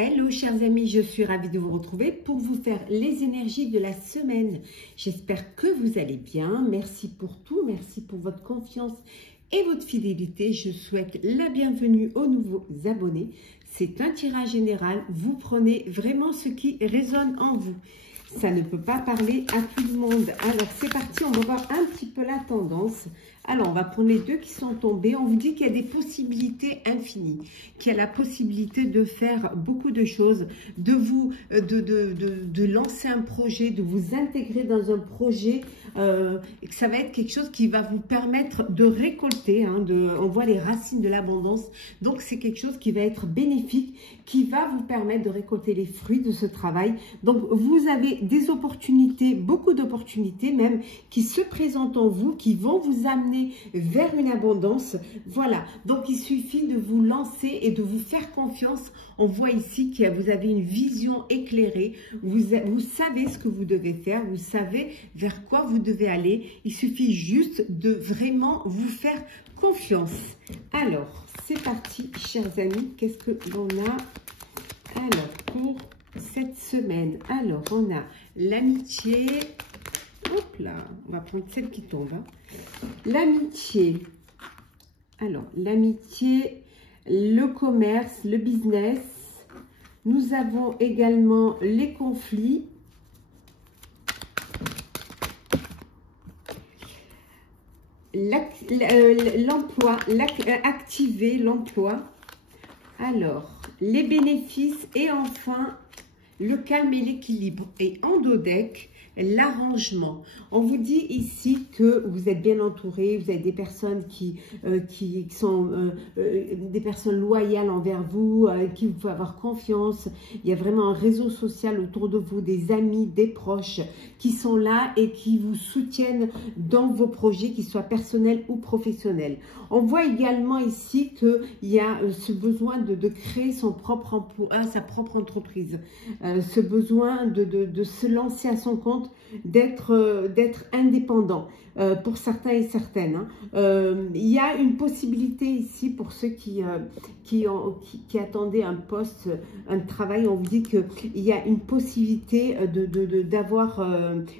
Hello chers amis, je suis ravie de vous retrouver pour vous faire les énergies de la semaine. J'espère que vous allez bien. Merci pour tout, merci pour votre confiance et votre fidélité. Je souhaite la bienvenue aux nouveaux abonnés. C'est un tirage général, vous prenez vraiment ce qui résonne en vous. Ça ne peut pas parler à tout le monde. Alors c'est parti, on va voir un petit peu la tendance. Alors on va prendre les deux qui sont tombés. On vous dit qu'il y a des possibilités infinies, qu'il y a la possibilité de faire beaucoup de choses, de lancer un projet, de vous intégrer dans un projet, et que ça va être quelque chose qui va vous permettre de récolter. On voit les racines de l'abondance. Donc c'est quelque chose qui va être bénéfique, qui va vous permettre de récolter les fruits de ce travail. Donc vous avez des opportunités, beaucoup d'opportunités même, qui se présentent en vous, qui vont vous amener vers une abondance. Voilà, donc il suffit de vous lancer et de vous faire confiance. On voit ici que vous avez une vision éclairée, vous savez ce que vous devez faire, vous savez vers quoi vous devez aller. Il suffit juste de vraiment vous faire confiance. Alors, c'est parti, chers amis. Qu'est-ce que l'on a alors pour cette semaine? Alors, on a l'amitié. Hop là, on va prendre celle qui tombe. L'amitié. Alors, l'amitié, le commerce, le business. Nous avons également les conflits. L'emploi, activer l'emploi. Alors, les bénéfices et enfin, le calme et l'équilibre. Et en dos deck, l'arrangement. On vous dit ici que vous êtes bien entouré, vous avez des personnes qui sont des personnes loyales envers vous, qui vous pouvez avoir confiance. Il y a vraiment un réseau social autour de vous, des amis, des proches qui sont là et qui vous soutiennent dans vos projets, qu'ils soient personnels ou professionnels. On voit également ici qu'il y a ce besoin de créer son propre emploi, sa propre entreprise, ce besoin de se lancer à son compte, d'être indépendant pour certains et certaines. Il y a une possibilité ici pour ceux qui attendaient un poste, un travail. On vous dit qu'il y a une possibilité d'avoir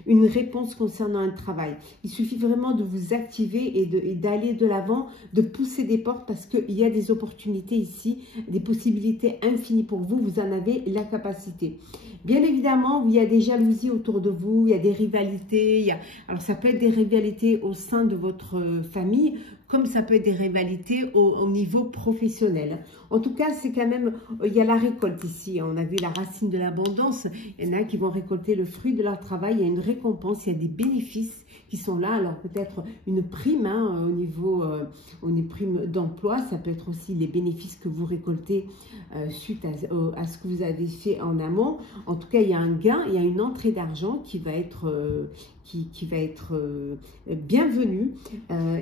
une réponse concernant un travail. Il suffit vraiment de vous activer et d'aller de l'avant, de pousser des portes parce qu'il y a des opportunités ici, des possibilités infinies pour vous. Vous en avez la capacité. Bien évidemment, il y a des jalousies autour de vous, il y a des rivalités. Alors, ça peut être des rivalités au sein de votre famille, comme ça peut être des rivalités au niveau professionnel. En tout cas, c'est quand même, il y a la récolte ici. On a vu la racine de l'abondance. Il y en a qui vont récolter le fruit de leur travail. Il y a une récompense, il y a des bénéfices qui sont là. Alors peut-être une prime au niveau prime d'emploi. Ça peut être aussi les bénéfices que vous récoltez suite à ce que vous avez fait en amont. En tout cas, il y a un gain, il y a une entrée d'argent qui va être bienvenue.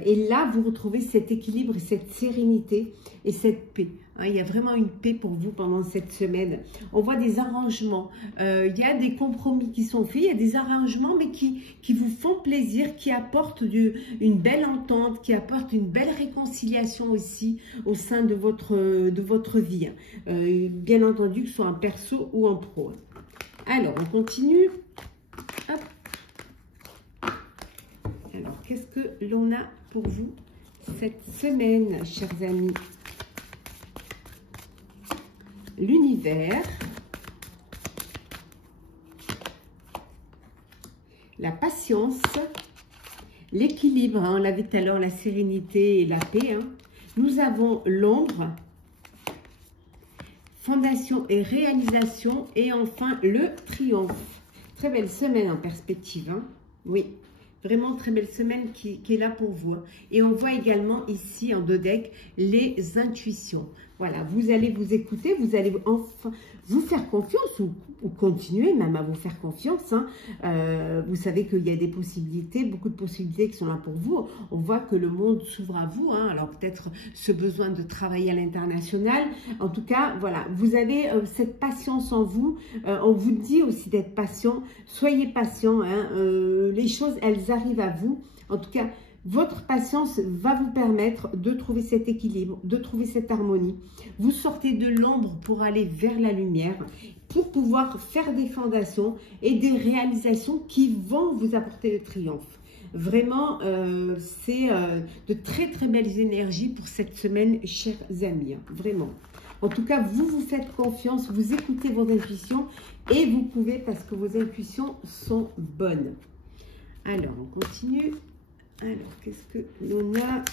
Et là, vous retrouvez cet équilibre et cette sérénité et cette paix. Il y a vraiment une paix pour vous pendant cette semaine. On voit des arrangements. Il y a des compromis qui sont faits. Il y a des arrangements, mais qui vous font plaisir, qui apportent une belle entente, qui apportent une belle réconciliation aussi au sein de votre vie. Bien entendu, que ce soit en perso ou en pro. Alors, on continue. Hop. Alors, qu'est-ce que l'on a pour vous cette semaine, chers amis? L'univers, la patience, l'équilibre, on l'a vu tout à l'heure, la sérénité et la paix. Nous avons l'ombre, fondation et réalisation, et enfin le triomphe. Très belle semaine en perspective, oui. Vraiment très belle semaine qui est là pour vous. Et on voit également ici en deux decks les intuitions. Voilà, vous allez vous écouter, vous allez enfin vous faire confiance ou continuer même à vous faire confiance. Vous savez qu'il y a des possibilités, beaucoup de possibilités qui sont là pour vous. On voit que le monde s'ouvre à vous. Alors peut-être ce besoin de travailler à l'international. En tout cas, voilà, vous avez cette patience en vous. On vous dit aussi d'être patient. Soyez patient. Les choses, elles arrivent à vous. En tout cas, Votre patience va vous permettre de trouver cet équilibre, de trouver cette harmonie. Vous sortez de l'ombre pour aller vers la lumière, pour pouvoir faire des fondations et des réalisations qui vont vous apporter le triomphe. Vraiment, c'est de très très belles énergies pour cette semaine, chers amis, hein, vraiment. En tout cas, vous vous faites confiance, vous écoutez vos intuitions et vous pouvez parce que vos intuitions sont bonnes. Alors, on continue. Alors, qu'est-ce que l'on a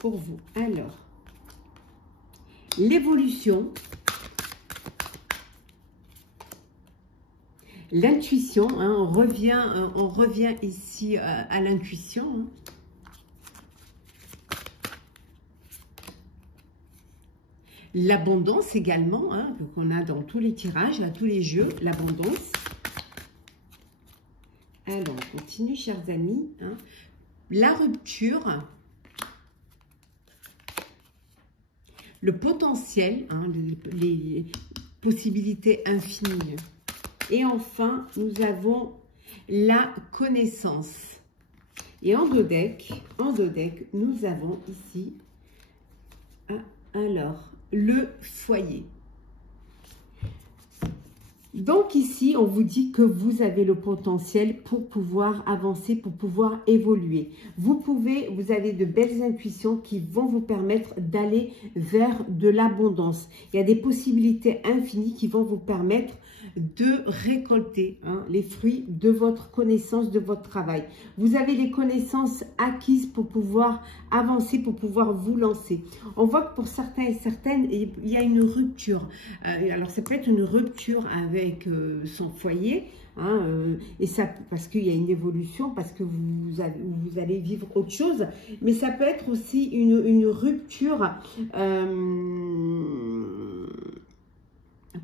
pour vous? Alors, l'évolution, l'intuition, hein, on revient ici à l'intuition. Hein. L'abondance également, hein, qu'on a dans tous les tirages, à tous les jeux, l'abondance. Alors, on continue, chers amis. Hein. La rupture, le potentiel, hein, les possibilités infinies. Et enfin, nous avons la connaissance. Et en deux decks, nous avons ici, alors, le foyer. Donc ici, on vous dit que vous avez le potentiel pour pouvoir avancer, pour pouvoir évoluer. Vous avez de belles intuitions qui vont vous permettre d'aller vers de l'abondance. Il y a des possibilités infinies qui vont vous permettre de récolter les fruits de votre connaissance, de votre travail. Vous avez les connaissances acquises pour pouvoir avancer, pour pouvoir vous lancer. On voit que pour certains et certaines, il y a une rupture. Alors, ça peut être une rupture avec son foyer, et ça parce qu'il y a une évolution, parce que vous allez vivre autre chose, mais ça peut être aussi une rupture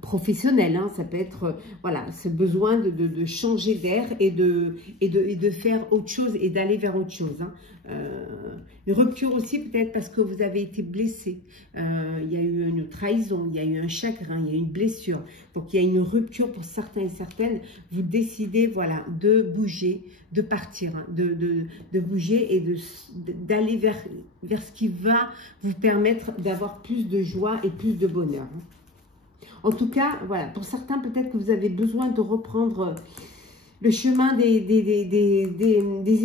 professionnel, hein, ça peut être voilà, ce besoin de changer d'air et de faire autre chose et d'aller vers autre chose. Hein. Une rupture aussi peut-être parce que vous avez été blessé, il y a eu une trahison, il y a eu un chagrin, il y a eu une blessure. Donc il y a une rupture pour certains et certaines. Vous décidez voilà de bouger, de partir, hein, de bouger et d'aller vers ce qui va vous permettre d'avoir plus de joie et plus de bonheur. Hein. En tout cas, voilà, pour certains, peut-être que vous avez besoin de reprendre le chemin des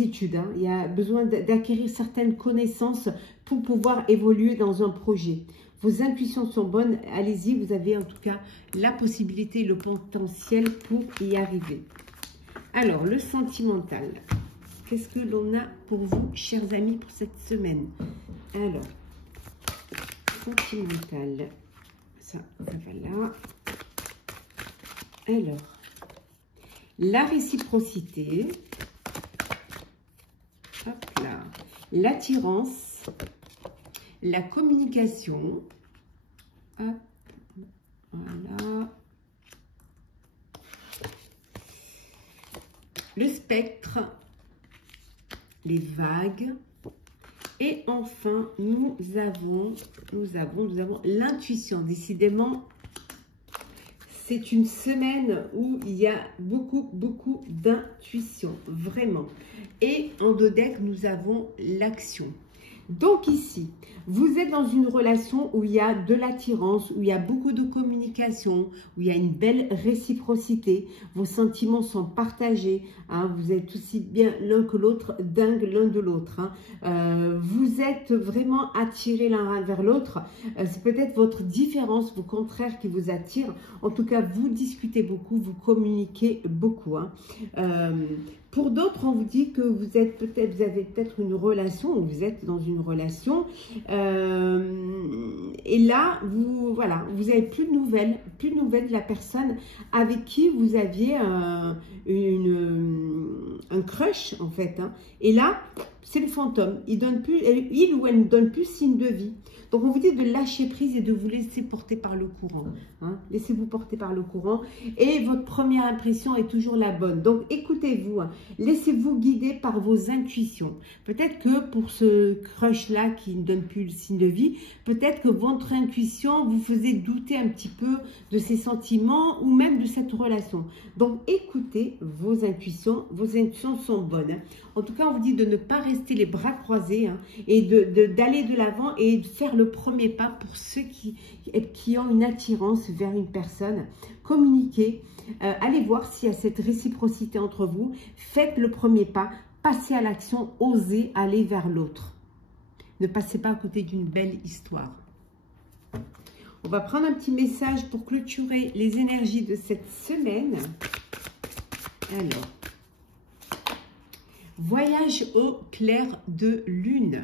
études. Hein. Il y a besoin d'acquérir certaines connaissances pour pouvoir évoluer dans un projet. Vos intuitions sont bonnes, allez-y, vous avez en tout cas la possibilité, le potentiel pour y arriver. Alors, le sentimental. Qu'est-ce que l'on a pour vous, chers amis, pour cette semaine? Alors, sentimental. Ça va là. Alors, la réciprocité, hop là, l'attirance, la communication, hop, voilà, le spectre, les vagues. Et enfin, nous avons l'intuition. Décidément, c'est une semaine où il y a beaucoup d'intuition, vraiment. Et en deux decks, nous avons l'action. Donc ici, vous êtes dans une relation où il y a de l'attirance, où il y a beaucoup de communication, où il y a une belle réciprocité. Vos sentiments sont partagés. Hein, vous êtes aussi bien l'un que l'autre, dingue l'un de l'autre. Hein. Vous êtes vraiment attirés l'un vers l'autre. C'est peut-être votre différence, vos contraires qui vous attirent. En tout cas, vous discutez beaucoup, vous communiquez beaucoup. Hein. Pour d'autres, on vous dit que vous avez peut-être une relation, ou vous êtes dans une relation, et là, vous avez plus de nouvelles de la personne avec qui vous aviez un crush, en fait. Hein. Et là, c'est le fantôme. Il ou elle ne donne plus signe de vie. Donc, on vous dit de lâcher prise et de vous laisser porter par le courant. Hein. Laissez-vous porter par le courant. Et votre première impression est toujours la bonne. Donc, écoutez-vous. Hein. Laissez-vous guider par vos intuitions. Peut-être que pour ce crush-là qui ne donne plus le signe de vie, peut-être que votre intuition vous faisait douter un petit peu de ses sentiments ou même de cette relation. Donc, écoutez vos intuitions. Vos intuitions sont bonnes. Hein. En tout cas, on vous dit de ne pas rester les bras croisés hein, et d'aller de l'avant et de faire le premier pas pour ceux qui ont une attirance vers une personne. Communiquez, allez voir s'il y a cette réciprocité entre vous. Faites le premier pas, passez à l'action, osez aller vers l'autre. Ne passez pas à côté d'une belle histoire. On va prendre un petit message pour clôturer les énergies de cette semaine. Alors, voyage au clair de lune.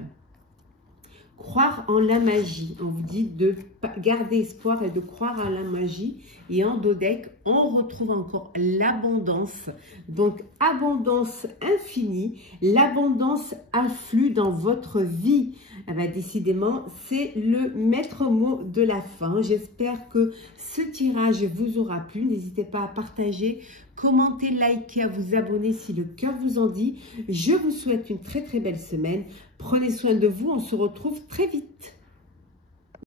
Croire en la magie. On vous dit de garder espoir et de croire à la magie. Et en dos deck, on retrouve encore l'abondance. Donc, abondance infinie. L'abondance afflue dans votre vie. Eh bien, décidément, c'est le maître mot de la fin. J'espère que ce tirage vous aura plu. N'hésitez pas à partager, commenter, liker, à vous abonner si le cœur vous en dit. Je vous souhaite une très très belle semaine. Prenez soin de vous. On se retrouve très vite.